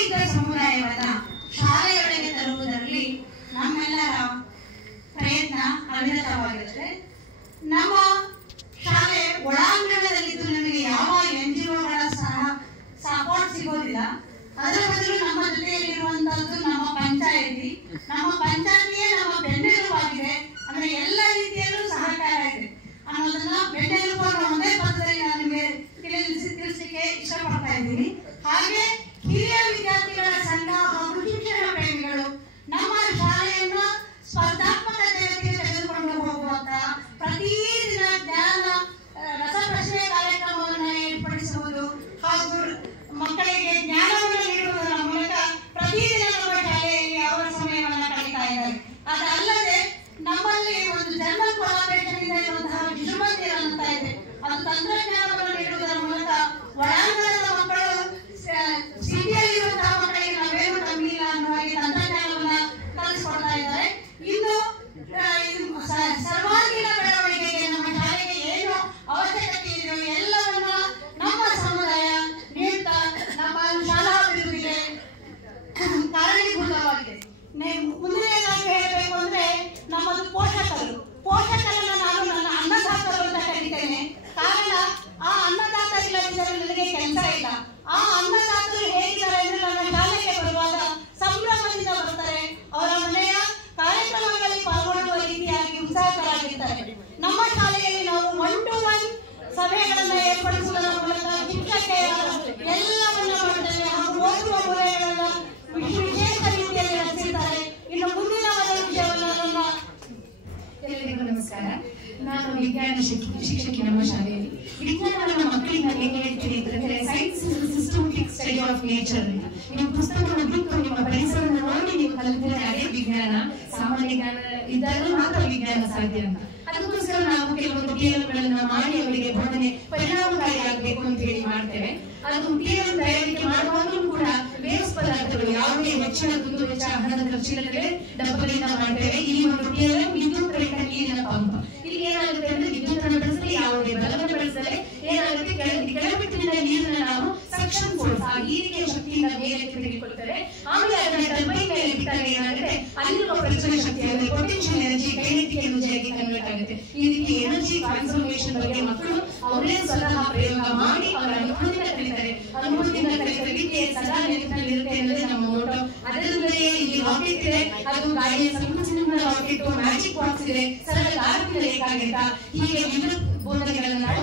ಇದ್ದ ಸಮುದಾಯವನ್ನ ಶಾಲೆಯೊಳಗೆ ತರುವುದರಲ್ಲಿ ನಮ್ಮೆಲ್ಲರ ಪ್ರಯತ್ನ ಅವಿರತವಾಗಿರುತ್ತೆ. ನಮ್ಮ ಶಾಲೆ ಒಳಾಂಗಣದಲ್ಲಿದ್ದು ನಮಗೆ ಯಾವ NGOಗಳ ಸಪೋರ್ಟ್ ಸಿಗೋದಿಲ್ಲ. ಅದರ ಬದಲು ನಮ್ಮ ಜೊತೆಯಲ್ಲಿರುವಂತಹದ್ದು ನಮ್ಮ ಪಂಚಾಯಿತಿ. ನಮ್ಮ ಪಂಚಾಯಿತಿಯೇ ನಮ್ಮ ಬೆನ್ನೆಲುಬಾಗಿದೆ. ಅಂದ್ರೆ ಎಲ್ಲ ರೀತಿಯಲ್ಲೂ ಸಹಕಾರ ಇದೆ ಅನ್ನೋದನ್ನ ಬೆನ್ನೆಲುಬು ಒಂದೇ ಪದದಲ್ಲಿ ನಾನು ನಿಮಗೆ ತಿಳಿಸಲಿಕ್ಕೆ ಇಷ್ಟಪಡ್ತಾ ಇದ್ದೀನಿ. ಹಾಗೆ ಹಿರಿಯ ವಿದ್ಯಾರ್ಥಿಗಳ ಸಂಘ ಹಾಗೂ ಶಿಕ್ಷಣ ಪ್ರೇಮಿಗಳು ನಮ್ಮ ಶಾಲೆಯನ್ನು ಸ್ಪರ್ಧಾತ್ಮಕ ಜಗತ್ತಿಗೆ ತೆಗೆದುಕೊಂಡು ಹೋಗುವಂತ ಪ್ರತಿದಿನ ಜ್ಞಾನ ರಸಪ್ರಶ್ನೆ ಕಾರ್ಯಕ್ರಮವನ್ನು ಏರ್ಪಡಿಸುವುದು ಹಾಗೂ ಮಕ್ಕಳಿಗೆ ಜ್ಞಾನವನ್ನು ನೀಡುವುದರ ಮೂಲಕ ಪ್ರತಿದಿನ ನಮ್ಮ ಶಾಲೆಯಲ್ಲಿ ಅವರ ಸಮಯವನ್ನು ಕಳೀತಾ ಇದ್ದಾರೆ. ಅದಲ್ಲದೆ ನಮ್ಮಲ್ಲಿ ಒಂದು ಜರ್ಮನ್ ಕೊಲಾಬರೇಷನ್ ಇಂದ ಇರುವಂತಹ ವಿಶ್ವಮಂದಿರ ಅಂತ ಇದೆ. ಅದು ತಂತ್ರಜ್ಞಾನವನ್ನು ನೀಡುವುದರ ಮೂಲಕ ಒಳಾಂಗಣದ ಮಕ್ಕಳು ಸಿಟಿಯಲ್ಲಿರುವಂತಹ ಮಕ್ಕಳಿಗೆ ನಾವೇನು ಕಮ್ಮಿಲ್ಲ ಅನ್ನುವ ಹಾಗೆ ತಂತ್ರಜ್ಞಾನವನ್ನ ಕಲಿಸಿಕೊಡ್ತಾ ಇದ್ದಾರೆ. ಇನ್ನು ಸರ್ವಾಂಗೀಣ ಬೆಳವಣಿಗೆಗೆ ನಮ್ಮ ಶಾಲೆಗೆ ಏನು ಅವಶ್ಯಕತೆ ಇದೆಯೋ ಎಲ್ಲವನ್ನ ನಮ್ಮ ಸಮುದಾಯ ನೀಡ್ತಾ ನಮ್ಮ ಶಾಲಾ ಅಭಿವೃದ್ಧಿಗೆ ಕಾರಣೀಭೂತವಾಗಿದೆ. ಮುಂದಿನದಾಗಿ ಹೇಳಬೇಕು ಅಂದ್ರೆ ನಮ್ಮದು ಪೋಷಕರನ್ನ ನಾನು ನನ್ನ ಅನ್ನದಾತರು ಅಂತ ಕರೀತೇನೆ. ಕಾರಣ ಆ ಅನ್ನದಾತ ಇಲ್ಲದಿದ್ದರೆ ನನಗೆ ಕೆಲಸ ಇಲ್ಲ. ಆ ಅನ್ನದಾತರು ಹೇಗಿದ್ದಾರೆ ಅಂದ್ರೆ ನನ್ನ ಶಾಲೆಗೆ ಬರುವಾಗ ಸಂಭ್ರಮದಿಂದ ಬರ್ತಾರೆ. ಅವರ ಮನೆಯ ಕಾರ್ಯಕ್ರಮಗಳಲ್ಲಿ ಪಾಲ್ಗೊಳ್ಳುವ ರೀತಿಯಾಗಿ ಉತ್ಸಾಹಕರಾಗಿರ್ತಾರೆ. ನಮ್ಮ ಶಾಲೆಯಲ್ಲಿ ನಾವು 1-to-1 ಸಭೆಗಳನ್ನು ಏರ್ಪಡಿಸುವುದರ ಮೂಲಕ ಶಿಕ್ಷಕಿಯರ ಎಲ್ಲವನ್ನ ಮಾಡ್ತೇವೆ ಹಾಗೂ ಓದುವ ಮೂಲೆಗಳನ್ನ ವಿಶೇಷ ರೀತಿಯಲ್ಲಿ ರಚಿಸಿದ್ದಾರೆ. ಇನ್ನು ಮುಂದಿನ ವಿಷಯವನ್ನು ಎಲ್ಲರಿಗೂ ನಮಸ್ಕಾರ. ನಾನು ವಿಜ್ಞಾನ ಶಿಕ್ಷಕಿ. ನಮ್ಮ ಶಾಲೆಯಲ್ಲಿ ವಿಜ್ಞಾನವನ್ನು ಮಕ್ಕಳಿಗೆ ನಾನು ಹೇಗೆ ಹೇಳ್ತೀನಿ ಅಂತಂದ್ರೆ science systematic study of nature ಅಂತ. ನೀವು ಪುಸ್ತಕವನ್ನು ಬಿಟ್ಟು ನಿಮ್ಮ ಪರಿಸರವನ್ನು ನೋಡಿ ನೀವು ಕಲಿತರೆ ಅದೇ ವಿಜ್ಞಾನ. ಸಾಮಾನ್ಯ ಜ್ಞಾನ ಇದ್ದಾಗ ಮಾತ್ರ ವಿಜ್ಞಾನ ಸಾಧ್ಯ ಅಂತ. ಅದಕ್ಕೋಸ್ಕರ ನಾವು ಕೆಲವೊಂದು TLMಗಳನ್ನ ಮಾಡಿ ಅವರಿಗೆ ಬೋಧನೆ ಪರಿಣಾಮಕಾರಿಯಾಗಬೇಕು ಅಂತ ಹೇಳಿ ಮಾಡ್ತೇವೆ. ಅದು TLM ತಯಾರಿಕೆ ಮಾಡುವಾಗಲೂ ಕೂಡ ವೇಸ್ಟ್ ಪದಾರ್ಥಗಳು ಯಾವುದೇ ಹೆಚ್ಚಿನ ವೆಚ್ಚ ಹಣದ ಖರ್ಚಿಲ್ಲದೆ ಡಬ್ಬಲಿಂದ ಮಾಡ್ತೇವೆ. ಇಲ್ಲಿ ಒಂದು TLM ವಿದ್ಯುತ್ ರಹಿತ ನೀರಿನ ಪಂಪ್. ಇಲ್ಲಿ ಏನಾಗುತ್ತೆ ಅಂದ್ರೆ ವಿದ್ಯುತ್ ಅನ್ನು ಬಳಸದೆ ಯಾವುದೇ ಬಲವನ್ನು ಬಳಸದೆ ಏನಾಗುತ್ತೆ ಕೆಳಬಿಟ್ಟಿನ ನೀರನ್ನ ನಾವು ಸಕ್ಷನ್ ಫೋರ್ಸ್ ಆ ಹೀರಿಕೆಯ ಶಕ್ತಿಯಿಂದ ಮೇಲೆ ತೆಗೆದುಕೊಳ್ತೇವೆ. ಆಮೇಲೆ ಅದನ್ನ ಟರ್ಬೈನ್ ಮೇಲೆ ಬಿಟ್ಟಾಗ ಏನಾಗುತ್ತೆ ಅಲ್ಲಿರುವ ಪ್ರಚೋದಕ ಶಕ್ತಿ ಅಂದ್ರೆ ಪೊಟೆನ್ಶಿಯಲ್ ಎನರ್ಜಿ ಕೈನೆಟಿಕ್ ಎನರ್ಜಿಯಾಗಿ ಕನ್ವರ್ಟ್ ಆಗುತ್ತೆ. ಈ ರೀತಿ ಎನರ್ಜಿ ಟ್ರಾನ್ಸ್ಫಾರ್ಮೇಶನ್ ಬಗ್ಗೆ ಮಕ್ಕಳು ಅವರೇ ಸ್ವತಃ ಪ್ರಯೋಗ ಮಾಡಿ ಅವರ ಅನುಭವದಿಂದ ಕಲಿತಾರೆ. ಅನುಭವದಿಂದ ಕಲಿತ ವಿದ್ಯೆ ಸದಾ ನೆನಪಿನಲ್ಲಿರುತ್ತೆ ಅನ್ನೋದೇ ನಮ್ಮ ಮೋಟೋ. ಅದರಿಂದಲೇ ಇಲ್ಲಿ ರಾಕೆಟ್ ಇದೆ, ಅದು ಗಾಳಿಯ ಸಂಕೋಚನದ ರಾಕೆಟ್, ಮ್ಯಾಜಿಕ್ ಬಾಕ್ಸ್ ಇದೆ, ಸರಳ ದಾರದಿಂದ ರೇಖಾಗಣಿತ, ಹೀಗೆ ವಿವಿಧ ಬೋಧನೆಗಳನ್ನು ನಾವು